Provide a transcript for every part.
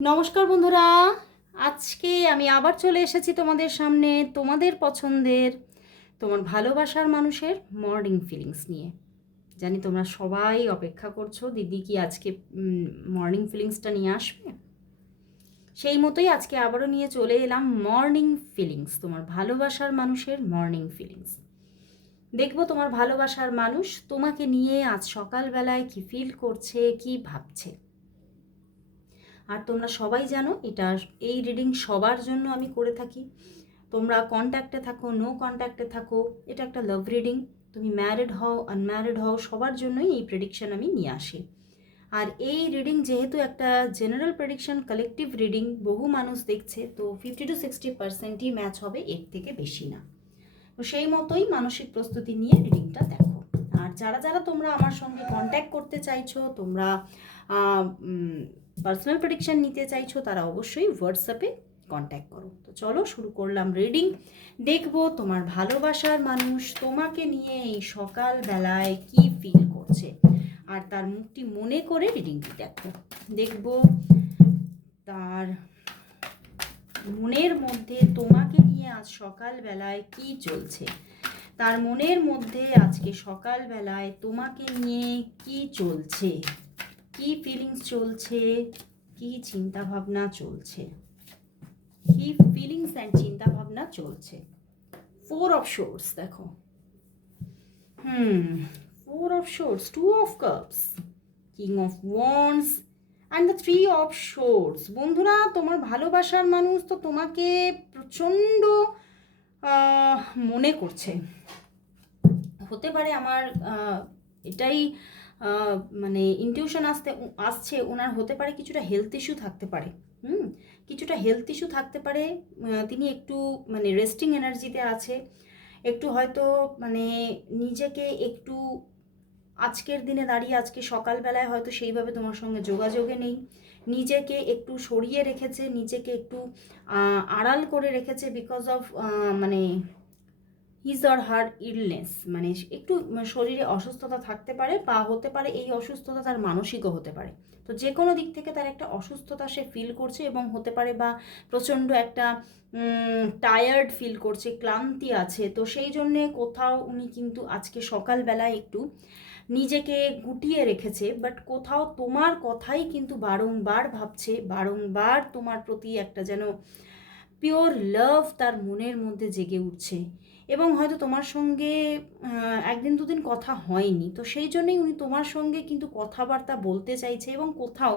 নমস্কার বন্ধুরা, আজকে আমি আবার চলে এসেছি তোমাদের সামনে তোমাদের পছন্দের তোমার ভালোবাসার মানুষের মর্নিং ফিলিংস নিয়ে। জানি তোমরা সবাই অপেক্ষা করছো দিদি কি আজকে মর্নিং ফিলিংসটা নিয়ে আসবে। সেই মতোই আজকে আবারও নিয়ে চলে এলাম মর্নিং ফিলিংস, তোমার ভালোবাসার মানুষের মর্নিং ফিলিংস। দেখবো তোমার ভালোবাসার মানুষ তোমাকে নিয়ে আজ সকালবেলায় কি ফিল করছে, কি ভাবছে। আর তোমরা সবাই জানো এই রিডিং সবার জন্য আমি করে থাকি। তোমরা কন্ট্যাক্টে থাকো, নো কন্ট্যাক্টে থাকো, এটা একটা লাভ রিডিং। তুমি ম্যারিড হও, আনম্যারিড হও, সবার জন্যই এই প্রেডিকশন আমি নিয়ে আসি। আর এই রিডিং যেহেতু একটা জেনারেল প্রেডিকশন, কালেকটিভ রিডিং, বহু মানুষ দেখছে, তো 50-60%ই ম্যাচ হবে, এর থেকে বেশি না। তো সেই মতোই মানসিক প্রস্তুতি নিয়ে রিডিংটা দেখো। আর যারা যারা তোমরা আমার সঙ্গে কন্ট্যাক্ট করতে চাইছো, তোমরা পার্সোনাল প্রেডিকশন নিতে চাইছো, তারা অবশ্যই হোয়াটসঅ্যাপে কন্ট্যাক্ট করো। তো চলো শুরু করলাম রিডিং। দেখবো তোমার ভালোবাসার মানুষ তোমাকে নিয়ে এই সকালবেলায় কি ফিল করছে, আর তার মুখটি মনে করে রিডিংটি দেখবো তার মনের মধ্যে তোমাকে নিয়ে আজ সকালবেলায় কি চলছে। তার মনের মধ্যে আজকে সকালবেলায় তোমাকে নিয়ে কি চলছে, কি ফিলিংস চলছে, কি চিন্তা ভাবনা চলছে, কি ফিলিংস অ্যান্ড চিন্তা ভাবনা চলছে। 4 অফ শোর্টস দেখো, 4 of shorts, 2 of cups, king of wands and the 3 of shorts. বন্ধুরা, তোমার ভালোবাসার মানুষ তো তোমাকে প্রচণ্ড মনে করছে। হতে পারে আমার এটাই মানে ইনটিউশন আসছে ওনার, হতে পারে কিছুটা হেলথ ইস্যু থাকতে পারে। কিছুটা হেলথ ইস্যু থাকতে পারে। তিনি একটু মানে রেস্টিং এনার্জিতে আছে, একটু হয়তো মানে নিজেকে একটু আজকের দিনে দাঁড়িয়ে আজকে সকালবেলায় হয়তো সেইভাবে তোমার সঙ্গে যোগাযোগে নেই, নিজেকে একটু সরিয়ে রেখেছে, নিজেকে একটু আড়াল করে রেখেছে বিকজ অফ মানে হিজ অর হার ইলনেস, মানে একটু শরীরে অসুস্থতা থাকতে পারে, বা হতে পারে এই অসুস্থতা তার মানসিকও হতে পারে। তো যে কোনো দিক থেকে তার একটা অসুস্থতা সে ফিল করছে, এবং হতে পারে বা প্রচণ্ড একটা টায়ার্ড ফিল করছে, ক্লান্তি আছে। তো সেই জন্যে কোথাও উনি কিন্তু আজকে সকালবেলায় একটু নিজেকে গুটিয়ে রেখেছে, বাট কোথাও তোমার কথাই কিন্তু বারংবার ভাবছে, বারংবার তোমার প্রতি একটা যেন পিওর লাভ তার মনের মধ্যে জেগে উঠছে। এবং হয়তো তোমার সঙ্গে একদিন দুদিন কথা হয়নি, তো সেই জন্যই উনি তোমার সঙ্গে কিন্তু কথাবার্তা বলতে চাইছে, এবং কোথাও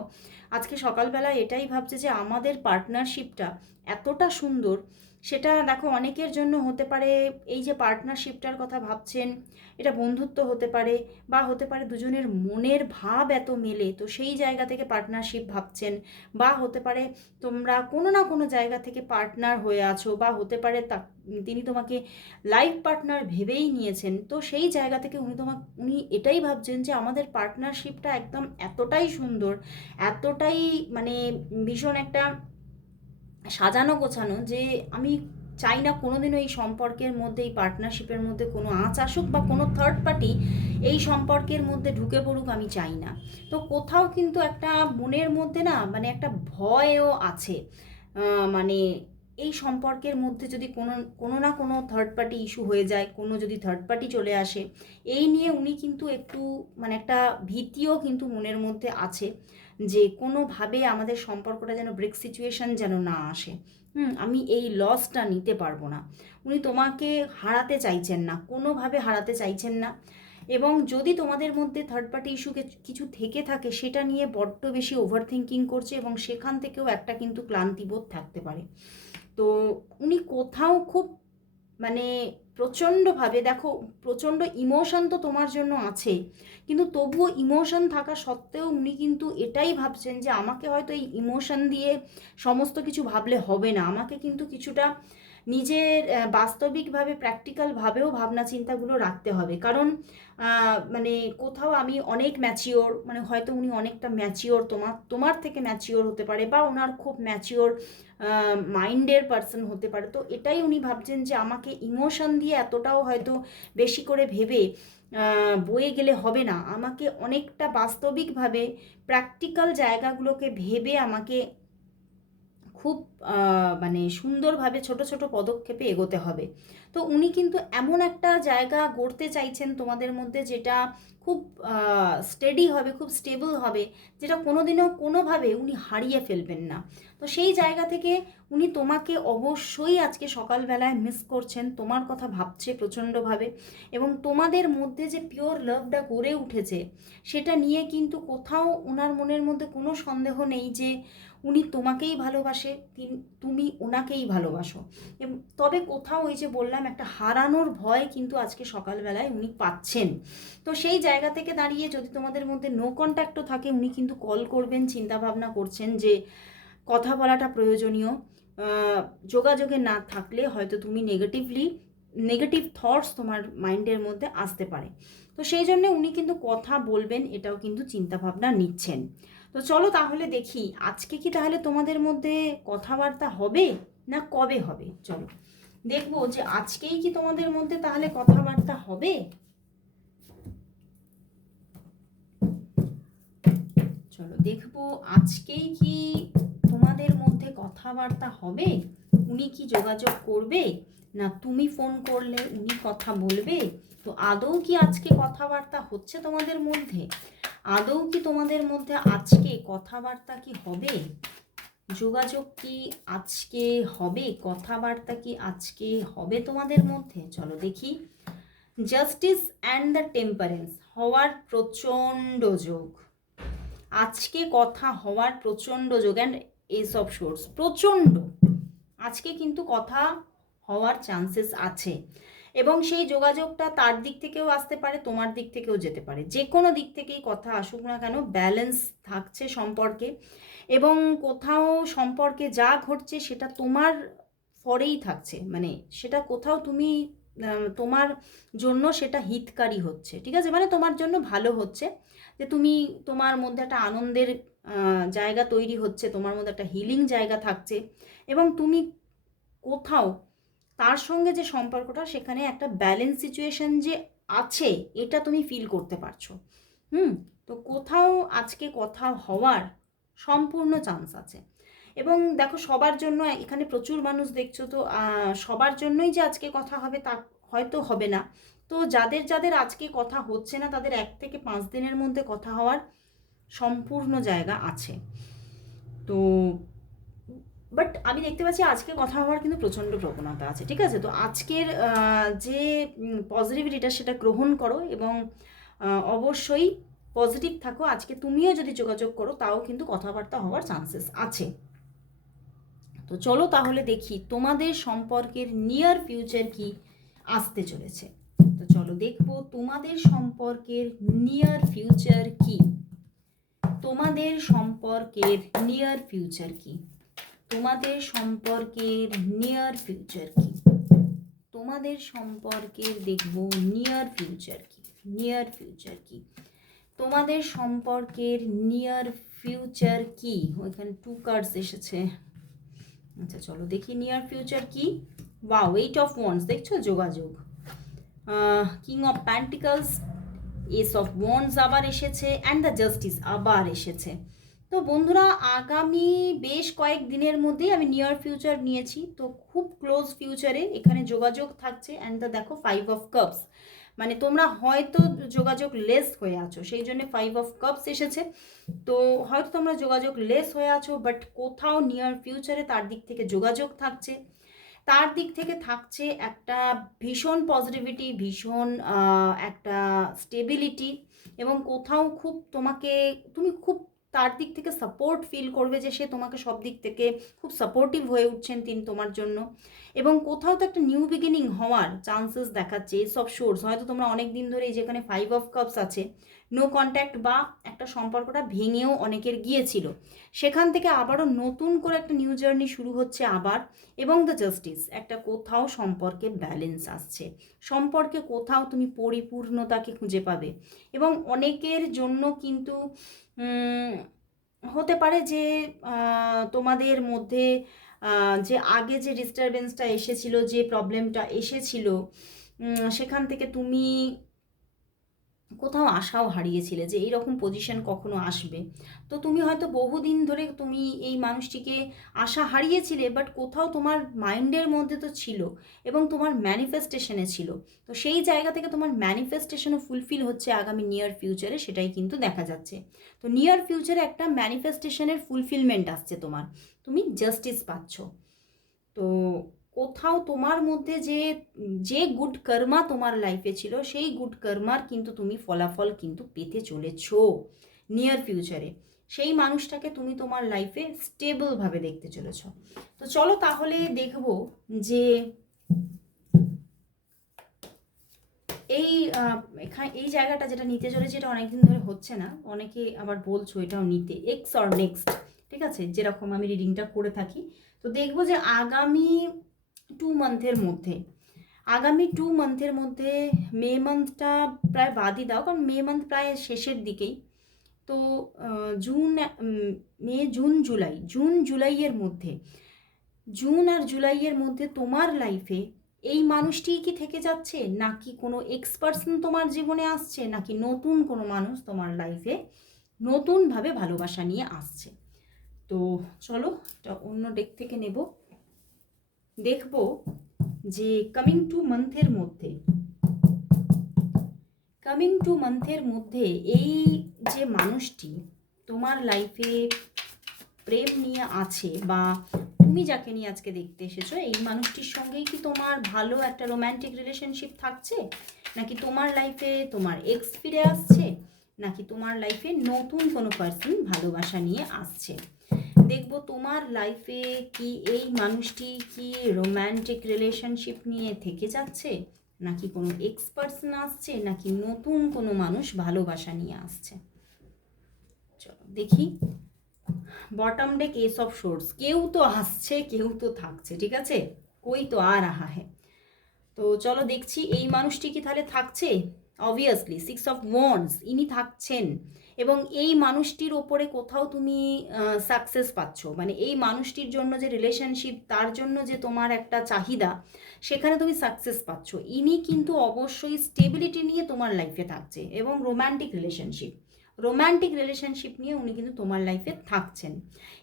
আজকে সকালবেলা এটাই ভাবছে যে আমাদের পার্টনারশিপটা এতটা সুন্দর। সেটা দেখো, অনেকের জন্য হতে পারে এই যে পার্টনারশিপটার কথা ভাবছেন, এটা বন্ধুত্ব হতে পারে, বা হতে পারে দুজনের মনের ভাব এত মেলে, তো সেই জায়গা থেকে পার্টনারশিপ ভাবছেন, বা হতে পারে তোমরা কোনো না কোনো জায়গা থেকে পার্টনার হয়ে আছো, বা হতে পারে তিনি তোমাকে লাইফ পার্টনার ভেবেই নিয়েছেন। তো সেই জায়গা থেকে উনি এটাই ভাবছেন যে আমাদের পার্টনারশিপটা একদম এতটাই সুন্দর, এতটাই মানে ভীষণ একটা সাজানো গোছানো, যে আমি চাই না কোনোদিনও এই সম্পর্কের মধ্যে, এই পার্টনারশিপের মধ্যে কোনো আঁচ আসুক, বা কোনো থার্ড পার্টি এই সম্পর্কের মধ্যে ঢুকে পড়ুক, আমি চাই না। তো কোথাও কিন্তু একটা মনের মধ্যে না মানে একটা ভয়ও আছে, মানে এই সম্পর্কের মধ্যে যদি কোনো কোনো না কোনো থার্ড পার্টি ইস্যু হয়ে যায়, কোনো যদি থার্ড পার্টি চলে আসে, এই নিয়ে উনি কিন্তু একটু মানে একটা ভীতিও কিন্তু মনের মধ্যে আছে, যে কোনোভাবে আমাদের সম্পর্কটা যেন ব্রেক সিচুয়েশন যেন না আসে। আমি এই লসটা নিতে পারবো না। উনি তোমাকে হারাতে চাইছেন না, কোনোভাবে হারাতে চাইছেন না। এবং যদি তোমাদের মধ্যে থার্ড পার্টি ইস্যু কিছু থেকে থাকে, সেটা নিয়ে বড্ড বেশি ওভার থিঙ্কিং করছে, এবং সেখান থেকেও একটা কিন্তু ক্লান্তিবোধ থাকতে পারে। তো উনি কোথাও খুব মানে প্রচণ্ডভাবে, দেখো প্রচণ্ড ইমোশন তো তোমার জন্য আছে, কিন্তু তবুও ইমোশন থাকা সত্ত্বেও উনি কিন্তু এটাই ভাবছেন যে আমাকে হয়তো এই ইমোশন দিয়ে সমস্ত কিছু ভাবলে হবে না, আমাকে কিন্তু কিছুটা নিজের বাস্তবিকভাবে প্র্যাকটিক্যালভাবেও ভাবনা চিন্তাগুলো রাখতে হবে। কারণ মানে কোথাও আমি অনেক ম্যাচিওর, মানে হয়তো উনি অনেকটা ম্যাচিওর, তোমার থেকে ম্যাচিওর হতে পারে, বা ওনার খুব ম্যাচিওর মাইন্ডের পার্সন হতে পারে। তো এটাই উনি ভাবছেন যে আমাকে ইমোশন দিয়ে এতটাও হয়তো বেশি করে ভেবে বয়ে গেলে হবে না, আমাকে অনেকটা বাস্তবিকভাবে প্র্যাকটিক্যাল জায়গাগুলোকে ভেবে আমাকে খুব মানে সুন্দরভাবে ছোট ছোট পদক্ষেপে এগোতে হবে। তো উনি কিন্তু এমন একটা জায়গা গড়তে চাইছেন তোমাদের মধ্যে, যেটা খুব স্টেডি হবে, খুব স্টেবল হবে, যেটা কোনোদিনও কোনোভাবে উনি হারিয়ে ফেলবেন না। তো সেই জায়গা থেকে উনি তোমাকে অবশ্যই আজকে সকালবেলায় মিস করছেন, তোমার কথা ভাবছে প্রচণ্ডভাবে, এবং তোমাদের মধ্যে যে পিওর লাভটা গড়ে উঠেছে সেটা নিয়ে কিন্তু কোথাও ওনার মনের মধ্যে কোনো সন্দেহ নেই যে উনি তোমাকেই ভালোবাসে, তুমি ওনাকেই ভালোবাসো। তবে কোথাও ওই যে বললাম, একটা হারানোর ভয় কিন্তু আজকে সকালবেলায় উনি পাচ্ছেন। তো সেই জায়গা থেকে দাঁড়িয়ে যদি তোমাদের মধ্যে নো কন্ট্যাক্টও থাকে, উনি কিন্তু কল করবেন, চিন্তাভাবনা করছেন যে কথা বলাটা প্রয়োজনীয়। যোগাযোগে না থাকলে হয়তো তুমি নেগেটিভ থটস তোমার মাইন্ডের মধ্যে আসতে পারে। তো সেই জন্য উনি কিন্তু কথা বলবেন, এটাও কিন্তু চিন্তাভাবনা নিচ্ছেন। তো চলো তাহলে দেখি আজকে কি তাহলে তোমাদের মধ্যে কথাবার্তা হবে না কবে হবে। চলো দেখবো যে আজকেই কি তোমাদের মধ্যে তাহলে কথাবার্তা হবে। চলো দেখবো আজকেই কি তোমাদের মধ্যে কথাবার্তা হবে। উনি কি যোগাযোগ করবে, না তুমি ফোন করলে উনি কথা বলবে। তো আদৌ কি আজকে কথাবার্তা হচ্ছে তোমাদের মধ্যে, আদৌ কি তোমাদের মধ্যে আজকে কথাবার্তা কি হবে, যোগাযোগ কি আজকে হবে, কথাবার্তা কি আজকে হবে তোমাদের মধ্যে। চলো দেখি। জাস্টিস অ্যান্ড দ্য টেম্পারেন্স হওয়ার প্রচণ্ড যোগ, আজকে কথা হওয়ার প্রচণ্ড যোগ, অ্যান্ড এস অফ সোর্স প্রচণ্ড, আজকে কিন্তু কথা হওয়ার চান্সেস আছে। এবং সেই যোগাযোগটা তার দিক থেকেও আসতে পারে, তোমার দিক থেকেও যেতে পারে, যে কোনো দিক থেকেই কথা আসুক না কেন, ব্যালেন্স থাকছে সম্পর্কে। এবং কোথাও সম্পর্কে যা ঘটছে সেটা তোমার ফরেই থাকছে, মানে সেটা কোথাও তুমি তোমার জন্য সেটা হিতকারী হচ্ছে, ঠিক আছে, মানে তোমার জন্য ভালো হচ্ছে, যে তুমি তোমার মধ্যে একটা আনন্দের জায়গা তৈরি হচ্ছে, তোমার মধ্যে একটা হিলিং জায়গা থাকছে, এবং তুমি কোথাও তার সঙ্গে যে সম্পর্কটা সেখানে একটা ব্যালেন্স সিচুয়েশন যে আছে এটা তুমি ফিল করতে পারছো। তো কোথাও আজকে কথা হওয়ার সম্পূর্ণ চান্স আছে। এবং দেখো সবার জন্য এখানে প্রচুর মানুষ দেখছো, তো সবার জন্যই যে আজকে কথা হবে তা হয়তো হবে না। তো যাদের যাদের আজকে কথা হচ্ছে না তাদের 1 থেকে 5 দিনের মধ্যে কথা হওয়ার সম্পূর্ণ জায়গা আছে। তো বাট আমি দেখতে পাচ্ছি আজকে কথা হওয়ার কিন্তু প্রচণ্ড প্রবণতা আছে, ঠিক আছে। তো আজকের যে পজিটিভিটিটা সেটা গ্রহণ করো, এবং অবশ্যই পজিটিভ থাকো। আজকে তুমিও যদি যোগাযোগ করো তাও কিন্তু কথাবার্তা হওয়ার চান্সেস আছে। তো চলো তাহলে দেখি তোমাদের সম্পর্কের নিয়ার ফিউচার কি আসতে চলেছে। তো চলো দেখবো তোমাদের সম্পর্কের নিয়ার ফিউচার কি, তোমাদের সম্পর্কের নিয়ার ফিউচার কি, তোমাদের সম্পর্কের নিয়ার ফিউচার কি, তোমাদের সম্পর্কের দেখবো নিয়ার ফিউচার কি, নিয়ার ফিউচার কি, তোমাদের সম্পর্কের নিয়ার ফিউচার কি। ওইখানে 2 কার্ডস এসেছে। আচ্ছা চলো দেখি নিয়ার ফিউচার কি। ওয়াও, 8 অফ ওয়ান্ডস, দেখছো যোগাযোগ, king of pentacles, S of wands আবার এসেছে, অ্যান্ড দ্য জাস্টিস আবার এসেছে। তো বন্ধুরা আগামী বেশ কয়েক দিনের মধ্যেই আমি নিয়ার ফিউচার নিয়েছি, তো খুব ক্লোজ ফিউচারে এখানে যোগাযোগ থাকছে। অ্যান্ড দ্য দেখো 5 অফ কাপস, মানে তোমরা হয়তো যোগাযোগ লেস হয়ে আছো, সেই জন্য 5 অফ কাপস এসেছে। তো হয়তো তোমরা যোগাযোগ লেস হয়ে আছো, বাট কোথাও নিয়ার ফিউচারে তার দিক থেকে যোগাযোগ থাকছে, তার দিক থেকে থাকছে একটা ভীষণ পজিটিভিটি, ভীষণ একটা স্টেবিলিটি, এবং কোথাও খুব তুমি খুব তার দিক থেকে সাপোর্ট ফিল করবে, যে সে তোমাকে সব দিক থেকে খুব সাপোর্টিভ হয়ে উঠছেন তিনি তোমার জন্য। এবং কোথাও তো একটা নিউ বিগিনিং হওয়ার চান্সেস দেখাচ্ছে। এস অফ সোর্স, হয়তো তোমরা অনেক দিন ধরে যেখানে 5 অফ কাপস আছে, নো কন্ট্যাক্ট বা একটা সম্পর্কটা ভেঙেও অনেকের গিয়েছিল, সেখান থেকে আবারও নতুন করে একটা নিউ জার্নি শুরু হচ্ছে আবার। এবং দ্য জাস্টিস, একটা কোথাও সম্পর্কে ব্যালেন্স আসছে, সম্পর্কে কোথাও তুমি পরিপূর্ণতাকে খুঁজে পাবে। এবং অনেকের জন্য কিন্তু হতে পারে যে তোমাদের মধ্যে যে আগে যে ডিস্টারবেন্সটা এসেছিল, যে প্রবলেমটা এসেছিল, সেখান থেকে তুমি কোথাও আশাও হারিয়েছিলে যে এইরকম পজিশন কখনো আসবে। তো তুমি হয়তো বহুদিন ধরে তুমি এই মানুষটিকে আশা হারিয়েছিলে, বাট কোথাও তোমার মাইন্ডের মধ্যে তো ছিল এবং তোমার ম্যানিফেস্টেশনে ছিল। তো সেই জায়গা থেকে তোমার ম্যানিফেস্টেশনও ফুলফিল হচ্ছে আগামী নিয়ার ফিউচারে, সেটাই কিন্তু দেখা যাচ্ছে। তো নিয়ার ফিউচারে একটা ম্যানিফেস্টেশনের ফুলফিলমেন্ট আসছে তোমার, তুমি জাস্টিস পাচ্ছ। তো কোথাও তোমার মধ্যে যে যে গুড কর্মা তোমার লাইফে ছিল, সেই গুড কর্মার কিন্তু তুমি ফলাফল কিন্তু পেতে চলেছো নিয়ার ফিউচারে। সেই মানুষটাকে তুমি তোমার লাইফে স্টেবলভাবে দেখতে চলেছো। তো চলো তাহলে দেখবো যে এই এখানে এই জায়গাটা যেটা নিতে চলেছে, এটা অনেকদিন ধরে হচ্ছে না, অনেকে আবার বলছো এটাও নিতে, এক্স অর নেক্সট, ঠিক আছে, যেরকম আমি রিডিংটা করে থাকি। তো দেখবো যে আগামী 2 মান্থের মধ্যে, আগামী 2 মান্থের মধ্যে, মে মান্থটা প্রায় বাদই দাও, কারণ মে মান্থ প্রায় শেষের দিকেই। তো মে জুন জুলাই, জুন জুলাইয়ের মধ্যে, জুন আর জুলাইয়ের মধ্যে তোমার লাইফে এই মানুষটিই কি থেকে যাচ্ছে, নাকি কোনো এক্স পার্সন তোমার জীবনে আসছে, নাকি নতুন কোনো মানুষ তোমার লাইফে নতুনভাবে ভালোবাসা নিয়ে আসছে। তো চলো এটা অন্য ডেক থেকে নেব, দেখব যে কামিং 2 মান্থের মধ্যে, কামিং 2 মান্থের মধ্যে এই যে মানুষটি তোমার লাইফে প্রেম নিয়ে আছে, বা তুমি যাকে নিয়ে আজকে দেখতে এসেছো, এই মানুষটির সঙ্গেই কি তোমার ভালো একটা রোম্যান্টিক রিলেশনশিপ থাকছে, নাকি তোমার লাইফে তোমার এক্স ফিরে আসছে, নাকি তোমার লাইফে নতুন কোনো পার্সন ভালোবাসা নিয়ে আসছে। দেখবো তোমার লাইফে কি এই মানুষটি কি রোম্যান্টিক রিলেশনশিপ নিয়ে থেকে যাচ্ছে, নাকি কোনো এক্স পার্সন আসছে, নাকি নতুন কোনো মানুষ ভালোবাসা নিয়ে আসছে। চলো দেখি। Bottom day S of swords, কেউ তো আসছে কেউ তো থাকছে, ঠিক আছে, কই তো আ রাহা হ্যাঁ। তো চলো দেখছি এই মানুষটি কি তাহলে থাকছে। অবভিয়াসলি 6 অফ ওয়ান্ডস, ইনি থাকছেন, এবং এই মানুষটির ওপরে কোথাও তুমি সাকসেস পাচ্ছ, মানে এই মানুষটির জন্য যে রিলেশনশিপ, তার জন্য যে তোমার একটা চাহিদা, সেখানে তুমি সাকসেস পাচ্ছ। ইনি কিন্তু অবশ্যই স্টেবিলিটি নিয়ে তোমার লাইফে থাকছে, এবং রোম্যান্টিক রিলেশনশিপ নিয়ে উনি কিন্তু তোমার লাইফে থাকছেন।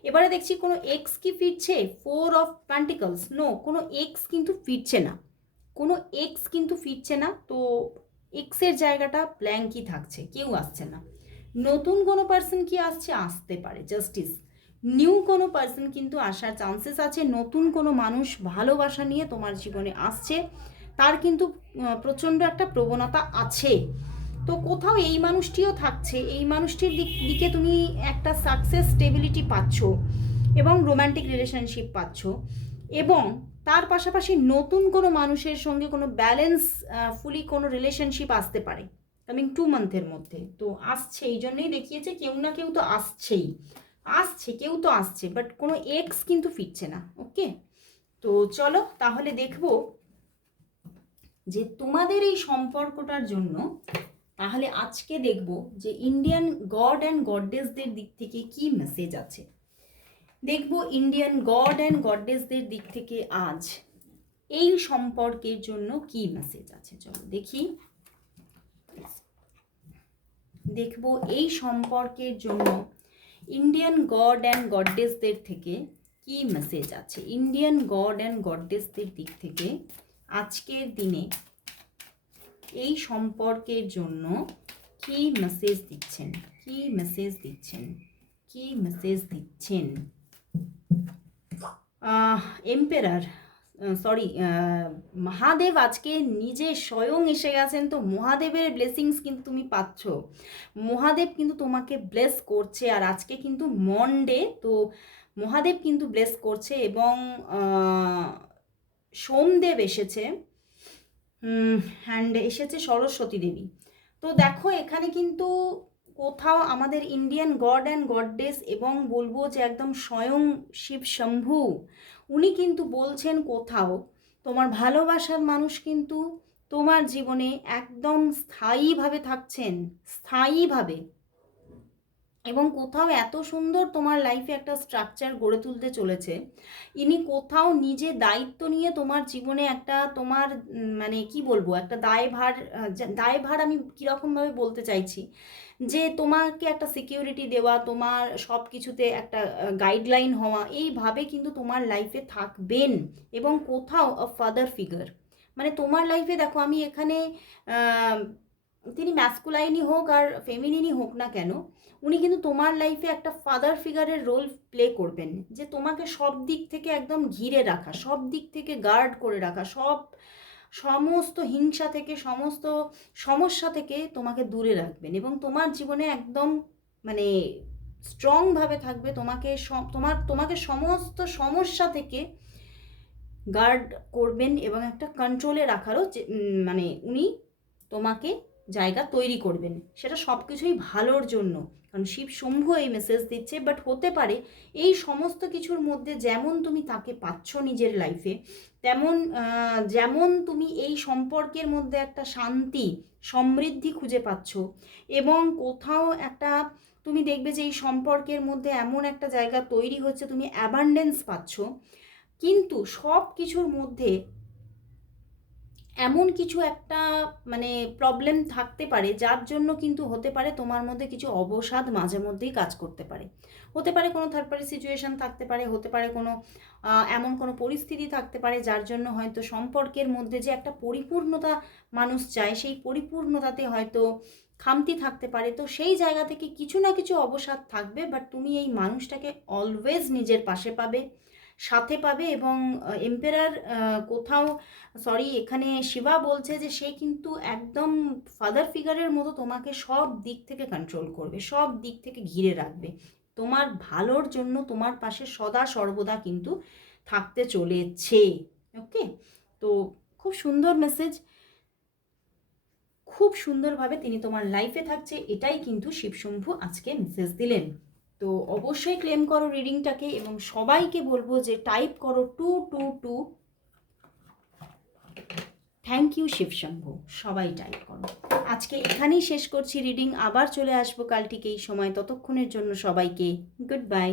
এবারে দেখছি কোনো এক্স কি ফিরছে, 4 অফ পেন্টিকলস, নো, কোনো এক্স কিন্তু ফিরছে না, কোনো এক্স কিন্তু ফিরছে না। তো এক্সের জায়গাটা ব্ল্যাঙ্কই থাকছে, কেউ আসছে না। নতুন কোনো পার্সন কি আসছে, আসতে পারে, জাস্টিস, নিউ কোনো পার্সন কিন্তু আসার চান্সেস আছে, নতুন কোনো মানুষ ভালোবাসা নিয়ে তোমার জীবনে আসছে, তার কিন্তু প্রচণ্ড একটা প্রবণতা আছে। তো কোথাও এই মানুষটিও থাকছে, এই মানুষটির দিকে তুমি একটা সাকসেস স্টেবিলিটি পাচ্ছ এবং রোম্যান্টিক রিলেশনশিপ পাচ্ছ, এবং তার পাশাপাশি নতুন কোনো মানুষের সঙ্গে কোনো ব্যালেন্স ফুলি কোনো রিলেশনশিপ আসতে পারে কামিং 2 মান্থের মধ্যে। তো আসছে, এই জন্যই দেখিয়েছে কেউ না কেউ তো আসছেই, আসছে, কেউ তো আসছে, বাট কোনো এক্স কিন্তু ফিরছে না। ওকে, তো চলো তাহলে দেখবো যে তোমাদের এই সম্পর্কটার জন্য, তাহলে আজকে দেখব যে ইন্ডিয়ান গড অ্যান্ড গডেসদের দিক থেকে কি মেসেজ আছে। দেখব ইন্ডিয়ান গড অ্যান্ড গডেসদের দিক থেকে আজ এই সম্পর্কের জন্য কি মেসেজ আছে। চলো দেখি, দেখব এই সম্পর্কের জন্য ইন্ডিয়ান গড অ্যান্ড গডেসদের থেকে কি মেসেজ আছে। ইন্ডিয়ান গড অ্যান্ড গডেসদের দিক থেকে আজকের দিনে এই সম্পর্কের জন্য কি মেসেজ দিচ্ছেন, কি মেসেজ দিচ্ছেন, কি মেসেজ দিচ্ছেন। এম্পেরার, সরি, মহাদেব আজকে নিজে স্বয়ং এসে গেছেন। তো মহাদেবের ব্লেসিংস কিন্তু তুমি পাচ্ছ, মহাদেব কিন্তু তোমাকে ব্লেস করছে। আর আজকে কিন্তু মনডে, তো মহাদেব কিন্তু ব্লেস করছে, এবং সোমদেব এসেছে, অ্যান্ড এসেছে সরস্বতী দেবী। তো দেখো এখানে কিন্তু কোথাও আমাদের ইন্ডিয়ান গড অ্যান্ড গডডেস, এবং বলবো যে একদম স্বয়ং শিব শম্ভু, উনি কিন্তু বলছেন কোথাও তোমার ভালোবাসার মানুষ কিন্তু তোমার জীবনে একদম স্থায়ীভাবে থাকছেন, স্থায়ীভাবে। এবং কোথাও এত সুন্দর তোমার লাইফে একটা স্ট্রাকচার গড়ে তুলতে চলেছে। ইনি কোথাও নিজে দায়িত্ব নিয়ে তোমার জীবনে একটা তোমার মানে কি বলবো, একটা দায়ভার, দায়ভার আমি কীরকমভাবে বলতে চাইছি, যে তোমাকে একটা সিকিউরিটি দেওয়া, তোমার সব কিছুতে একটা গাইডলাইন হওয়া, এইভাবে কিন্তু তোমার লাইফে থাকবেন। এবং কোথাও ফাদার ফিগার, মানে তোমার লাইফে দেখো আমি এখানে তিনি ম্যাসকুলাইনই হোক আর ফেমিনিনই হোক না কেন, উনি কিন্তু তোমার লাইফে একটা ফাদার ফিগারের রোল প্লে করবেন, যে তোমাকে সব দিক থেকে একদম ঘিরে রাখা, সব দিক থেকে গার্ড করে রাখা, সমস্ত হিংসা থেকে, সমস্ত সমস্যা থেকে তোমাকে দূরে রাখবেন এবং তোমার জীবনে একদম মানে স্ট্রংভাবে থাকবে, তোমাকে সমস্ত সমস্যা থেকে গার্ড করবেন এবং একটা কন্ট্রোলে রাখারও মানে উনি তোমাকে জায়গা তৈরি করবেন, সেটা সব কিছুই ভালোর জন্য। কারণ শিব শম্ভু এই মেসেজ দিচ্ছে, বাট হতে পারে এই সমস্ত কিছুর মধ্যে যেমন তুমি তাকে পাচ্ছ নিজের লাইফে, তেমন যেমন তুমি এই সম্পর্কের মধ্যে একটা শান্তি সমৃদ্ধি খুঁজে পাচ্ছ, এবং কোথাও একটা তুমি দেখবে যে এই সম্পর্কের মধ্যে এমন একটা জায়গা তৈরি হচ্ছে, তুমি অ্যাবান্ডেন্স পাচ্ছ, কিন্তু সব কিছুর মধ্যে এমন কিছু একটা মানে প্রবলেম থাকতে পারে, যার জন্য কিন্তু হতে পারে তোমার মধ্যে কিছু অবসাদ মাঝে মধ্যেই কাজ করতে পারে। হতে পারে কোনো থার্ড পার্টি সিচুয়েশান থাকতে পারে, হতে পারে কোনো এমন কোনো পরিস্থিতি থাকতে পারে যার জন্য হয়তো সম্পর্কের মধ্যে যে একটা পরিপূর্ণতা মানুষ চায়, সেই পরিপূর্ণতাতে হয়তো খামতি থাকতে পারে। তো সেই জায়গা থেকে কিছু না কিছু অবসাদ থাকবে, বাট তুমি এই মানুষটাকে অলওয়েজ নিজের পাশে পাবে, সাথে পাবে। এবং এম্পেরার কোথাও এখানে শিবা বলছে যে সে কিন্তু একদম ফাদার ফিগারের মতো তোমাকে সব দিক থেকে কন্ট্রোল করবে, সব দিক থেকে ঘিরে রাখবে, তোমার ভালোর জন্য তোমার পাশে সদা সর্বদা কিন্তু থাকতে চলেছে। ওকে, তো খুব সুন্দর মেসেজ, খুব সুন্দরভাবে তিনি তোমার লাইফে থাকছে, এটাই কিন্তু শিবশম্ভু আজকে মেসেজ দিলেন। তো অবশ্যই ক্লেম করো রিডিংটাকে, এবং সবাইকে বলবো যে টাইপ করো 222। থ্যাংক ইউ শিবশম্ভু, সবাই টাইপ করো। আজকে এখানেই শেষ করছি রিডিং, আবার চলে আসবো কাল ঠিক এই সময়। ততক্ষণের জন্য সবাইকে গুড বাই।